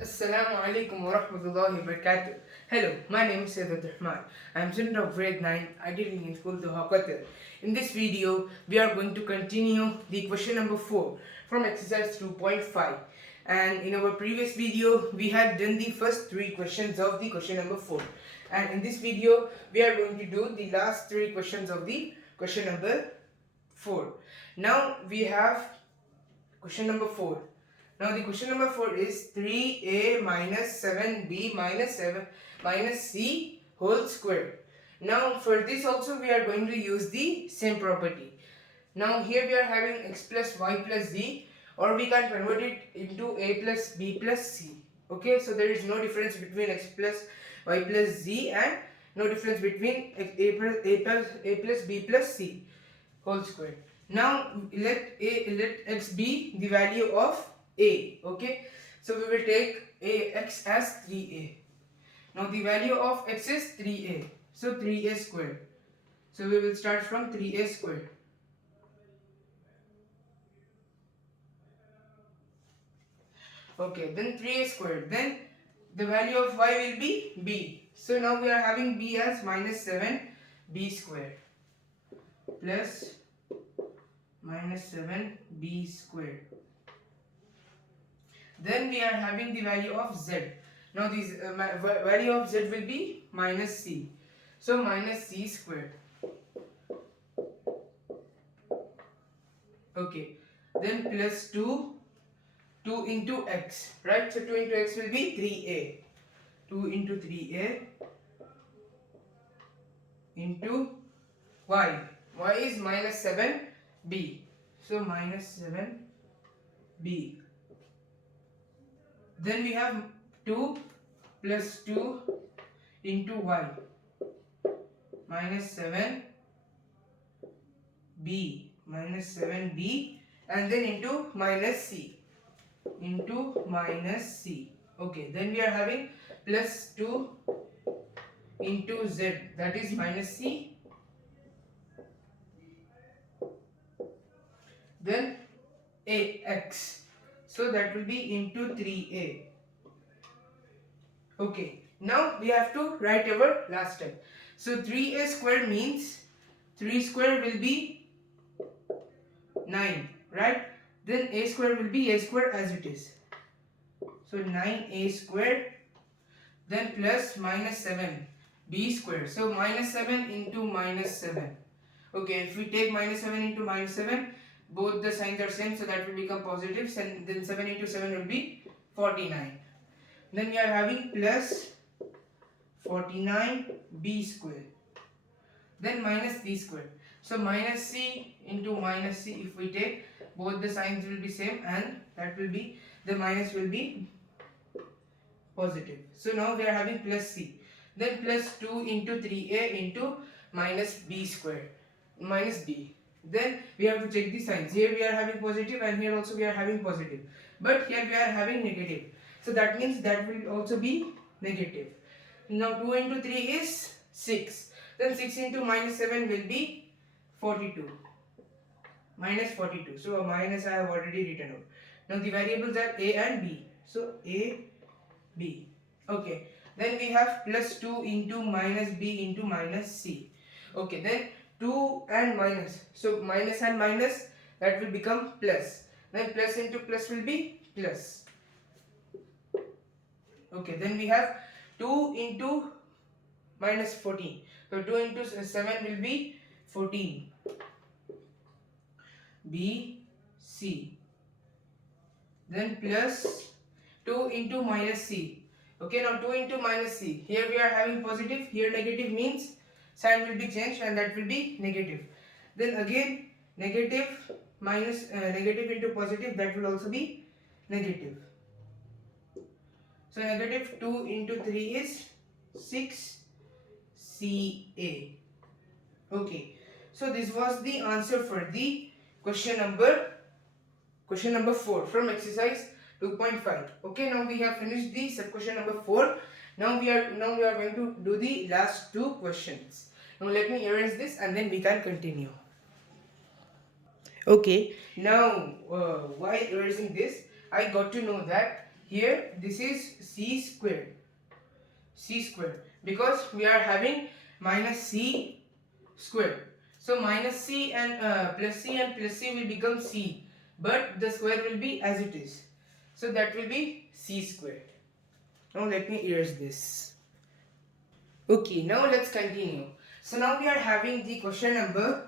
Assalamu alaikum wa rahmatullahi wa barakatuh. Hello, my name is Sayyid Rahman. I am student of grade 9, ideally in school Doha, Qatar. In this video, we are going to continue the question number 4 from exercise 2.5. And in our previous video, we had done the first 3 questions of the question number 4. And in this video, we are going to do the last 3 questions of the question number 4. Now we have question number 4. Now the question number 4 is 3a minus 7b minus 7 minus c whole square. Now for this also we are going to use the same property. Now here we are having x plus y plus z, or we can convert it into a plus b plus c. Okay, so there is no difference between x plus y plus z and no difference between a plus b plus c whole square. Now let x be the value of a. Okay, so we will take x as 3a. Now the value of x is 3a, so 3a squared. So we will start from 3a squared. Okay, then 3a squared. Then the value of y will be b. So now we are having b as minus 7b squared plus minus 7b squared. Then we are having the value of z. Now this value of z will be minus c. So minus c squared. Okay. Then plus 2 into x. Right? So 2 into x will be 3a. 2 into 3a into y. Y is minus 7b. So minus 7b. Then we have 2 plus 2 into y minus 7b minus 7b, and then into minus c Okay, then we are having plus 2 into z, that is minus c. Then ax, so that will be into 3a. Okay, now we have to write our last step. So 3a square means 3 square will be 9, right? Then a square will be a square as it is. So 9a square, then plus minus 7b square. So minus 7 into minus 7. Okay, if we take minus 7 into minus 7, both the signs are same, so that will become positive. Then 7 into 7 will be 49. Then we are having plus 49b square. Then minus c square. So minus c into minus c, if we take, both the signs will be same, and that will be, the minus will be positive. So now we are having plus c. Then plus 2 into 3a into minus b square, minus b. Then we have to check the signs. Here we are having positive, and here also we are having positive. But here we are having negative. So that means that will also be negative. Now 2 into 3 is 6. Then 6 into minus 7 will be 42. Minus 42. So a minus I have already written out. Now the variables are a and b. So a, b. Okay. Then we have plus 2 into minus b into minus c. Okay. Then 2 and minus. So minus and minus, that will become plus. Then plus into plus will be plus. Okay. Then we have 2 into minus 14. So 2 into 7 will be 14. B, C. Then plus 2 into minus C. Okay, now 2 into minus C. Here we are having positive, here negative, means sign will be changed, and that will be negative. Then again negative minus negative into positive, that will also be negative. So negative 2 into 3 is 6CA. Okay, so this was the answer for the question number 4 from exercise 2.5. Okay, now we have finished the sub question number 4. Now we are going to do the last 2 questions. Now let me erase this, and then we can continue. Okay, now while erasing this, I got to know that here this is c squared, because we are having minus c squared. So minus c and plus c will become c, but the square will be as it is. So that will be c squared. Now let me erase this. Okay, now let's continue. So now we are having the question number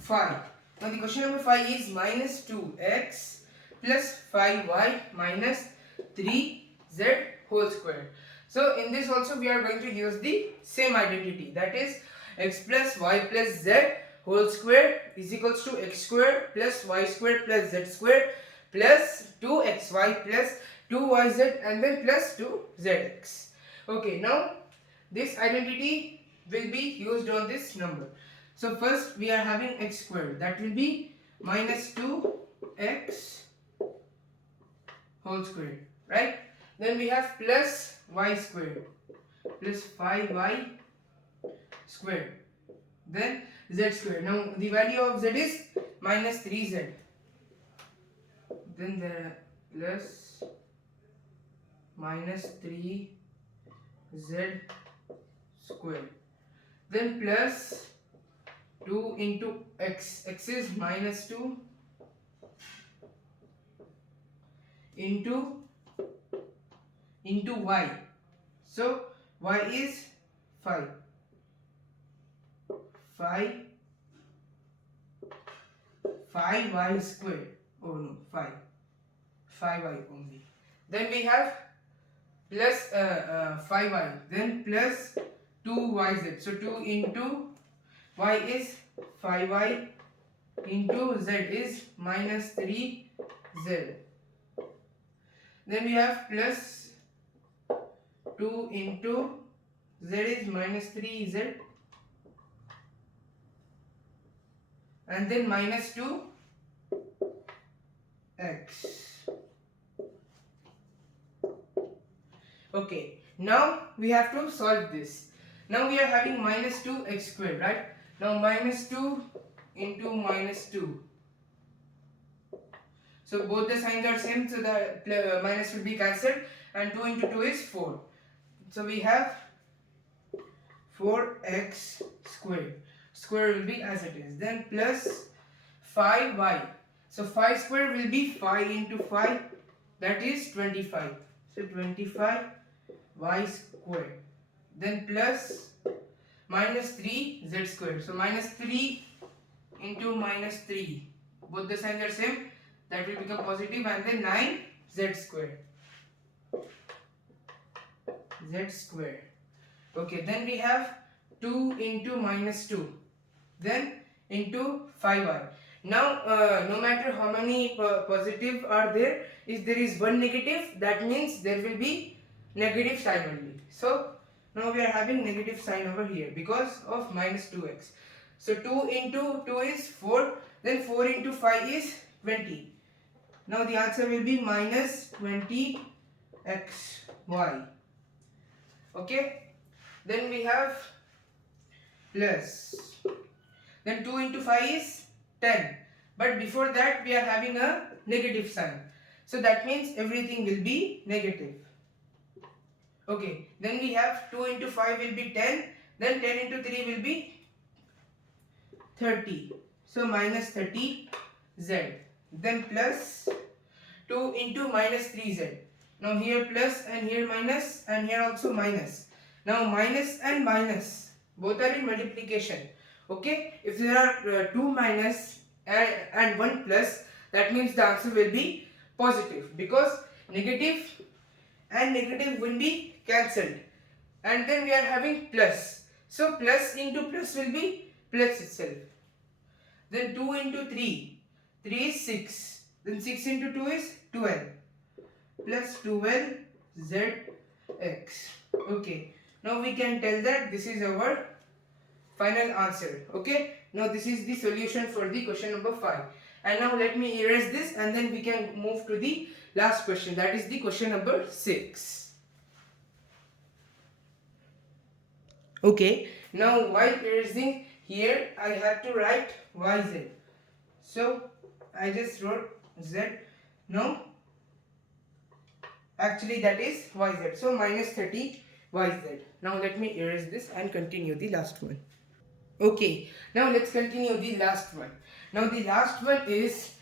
5. Now the question number 5 is minus 2x plus 5y minus 3z whole square. So in this also we are going to use the same identity, that is x plus y plus z whole square is equals to x square plus y square plus z square plus 2xy plus 2yz and then plus 2zx. Okay, now this identity will be used on this number. So first we are having x squared, that will be minus 2x whole squared, right? Then we have plus y squared plus 5y squared, then z squared. Now the value of z is minus 3z, then the plus minus 3z square, then plus 2 into x, x is minus 2 into y, so y is 5 y squared, oh no, 5y only. Then we have plus 5y, then plus 2yz, so 2 into y is 5y into z is minus 3z. Then we have plus 2 into z is minus 3z and then minus 2x. Okay, now we have to solve this. Now we are having minus 2x squared, right? Now minus 2 into minus 2. So both the signs are same, so the minus will be cancelled and 2 into 2 is 4. So we have 4x squared. Square will be as it is. Then plus 5y. So 5 square will be 5 into 5, that is 25. So 25y squared. Then plus minus 3z squared. So minus 3 into minus 3. Both the signs are same. That will become positive and then 9z squared. Z squared. Okay, then we have 2 into minus 2. Then into 5y. Now no matter how many positive are there, if there is one negative, that means there will be negative sign only. So now we are having negative sign over here because of minus 2x. So 2 into 2 is 4, then 4 into 5 is 20. Now the answer will be minus 20xy. Okay, then we have plus, then 2 into 5 is 10, but before that we are having a negative sign, so that means everything will be negative. Okay, then we have 2 into 5 will be 10, then 10 into 3 will be 30, so minus 30z. Then plus 2 into minus 3z. Now here plus and here minus and here also minus. Now minus and minus both are in multiplication. Okay, if there are 2 minus and 1 plus, that means the answer will be positive, because negative and negative will be cancelled, and then we are having plus. So plus into plus will be plus itself. Then 2 into 3, 3 is 6, then 6 into 2 is 12, plus 12zx. Okay, now we can tell that this is our final answer. Okay, now this is the solution for the question number 5. And now let me erase this and then we can move to the last question, that is the question number 6. Okay, now while erasing here I have to write yz. So I just wrote z. Now Actually that is yz. So minus 30 yz. Now let me erase this and continue the last one. Okay, now let's continue the last one. Now the last one is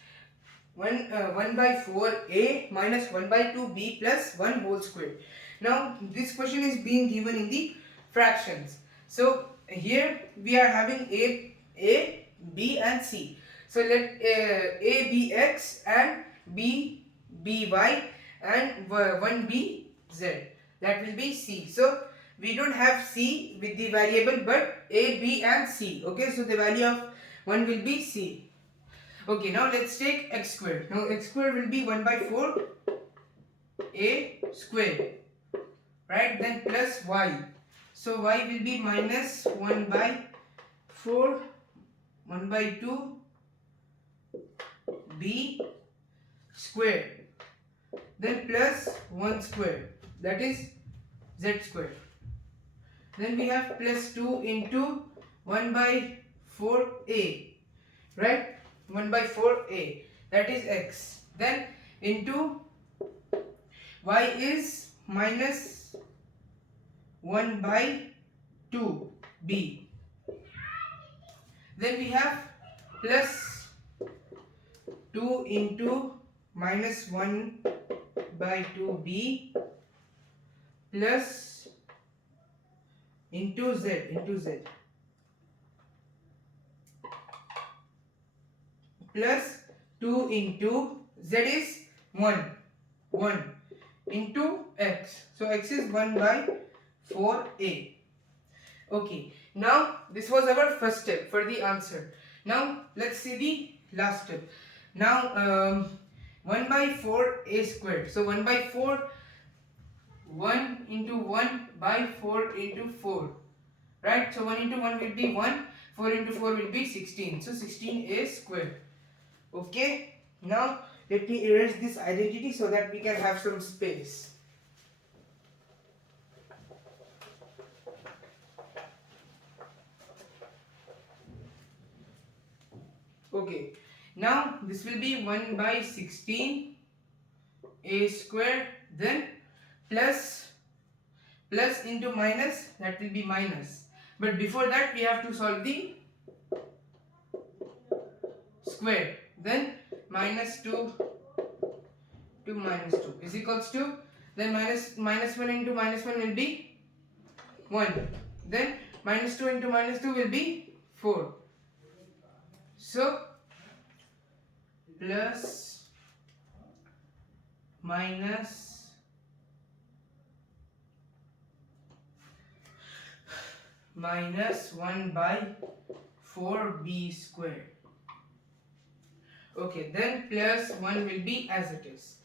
1 by 4a minus 1 by 2b plus 1 whole square. Now this question is being given in the fractions. So here we are having a, b and c. So let a be x and b be y and 1 be z. That will be c. So we don't have c with the variable but a, b and c. Okay, so the value of 1 will be c. Okay, now let's take x squared. Now x squared will be 1 by 4 a squared, right? Then plus y. So y will be minus 1 by 4 1 by 2 b squared. Then plus 1 squared, that is z squared. Then we have plus 2 into 1 by 4a, right? 1 by 4a, that is x. Then into y is minus 1 by 2b. Then we have plus 2 into minus 1 by 2b plus into z plus 2 into z is 1 into x. So x is 1 by 4a. Okay, now this was our first step for the answer. Now let's see the last step. Now 1 by 4a squared. So 1 by 4, 1 into 1 by 4 into 4, right? So 1 into 1 will be 1, 4 into 4 will be 16. So 16a squared. Okay, now let me erase this identity so that we can have some space. Okay, now this will be 1 by 16 a square, then plus into minus, that will be minus. But before that we have to solve the square. Then minus 2 to minus 2 is equals to, then minus 1 into minus 1 will be 1. Then minus 2 into minus 2 will be 4. So plus minus minus 1 by 4b squared. Okay, then plus 1 will be as it is.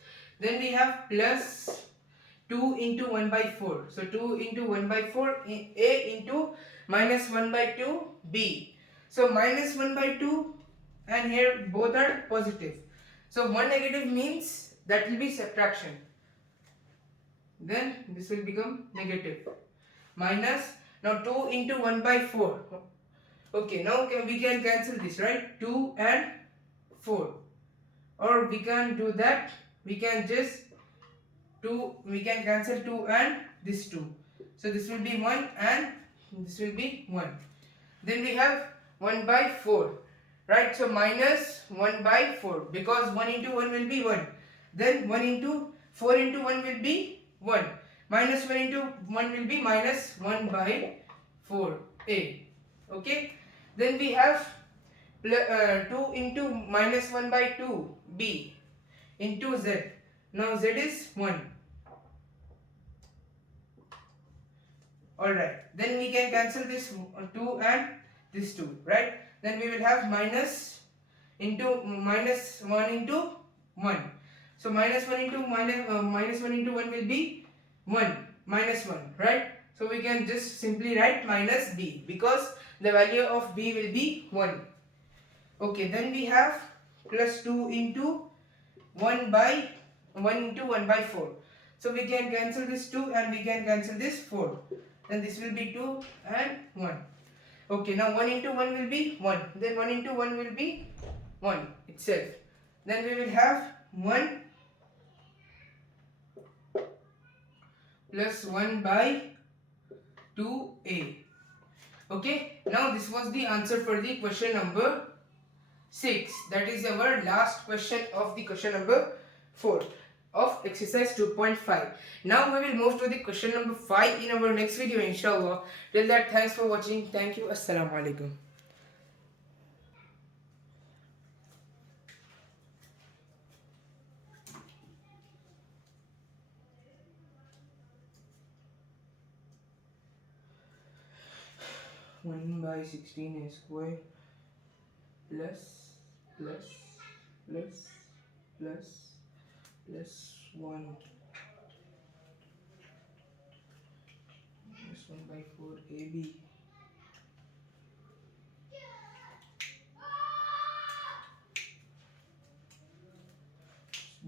Then we have plus 2 into 1 by 4. So 2 into 1 by 4 a into minus 1 by 2 b. So minus 1 by 2 and here both are positive. So 1 negative means that will be subtraction. Then this will become negative. Minus, now 2 into 1 by 4. Okay, now we can cancel this, right? 2 and 4. Or we can do that, we can just we can cancel 2 and this 2. So this will be 1 and this will be 1. Then we have 1 by 4, right? So minus 1 by 4 because 1 into 1 will be 1. Then 1 into 4 into 1 will be 1. Minus 1 into 1 will be minus 1 by 4a. Okay. Then we have 2 into minus 1 by 2b into z. Now z is 1. Alright. Then we can cancel this 2 and this 2. Right. Then we will have minus into minus 1 into 1. So minus 1 into minus 1 into 1 will be 1 minus 1. Right. So we can just simply write minus b because the value of b will be 1. Okay, then we have plus 2 into 1 by 1 into 1 by 4. So we can cancel this 2 and we can cancel this 4. Then this will be 2 and 1. Okay, now 1 into 1 will be 1. Then 1 into 1 will be 1 itself. Then we will have 1 plus 1 by 2a. Okay, now this was the answer for the question number 6. That is our last question of the question number 4 of exercise 2.5. Now we will move to the question number 5 in our next video, inshallah. Till that, thanks for watching. Thank you. Assalamu alaikum. One by 16 square plus plus plus plus plus 1 minus 1 by 4 AB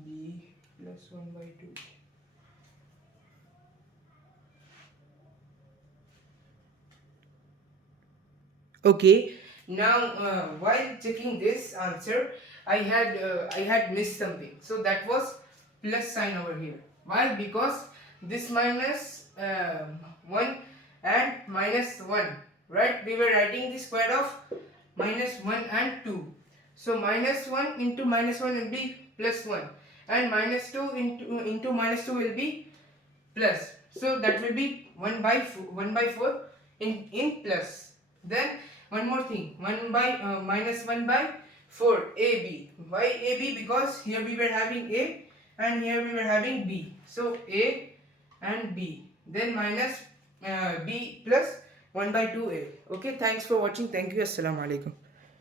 B plus 1 by 2. Okay, now while checking this answer, I had missed something. So that was plus sign over here. Why? Because this minus 1 and minus 1, right? We were writing the square of minus 1 and 2. So minus 1 into minus 1 will be plus 1, and minus 2 into minus 2 will be plus. So that will be 1 by 4 in plus. Then one more thing, 1 by minus 1 by 4 AB. Why AB? Because here we were having A and here we were having B. So A and B. Then minus B plus 1 by 2A. Okay, thanks for watching. Thank you. Assalamu alaikum.